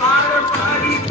पारंपरिक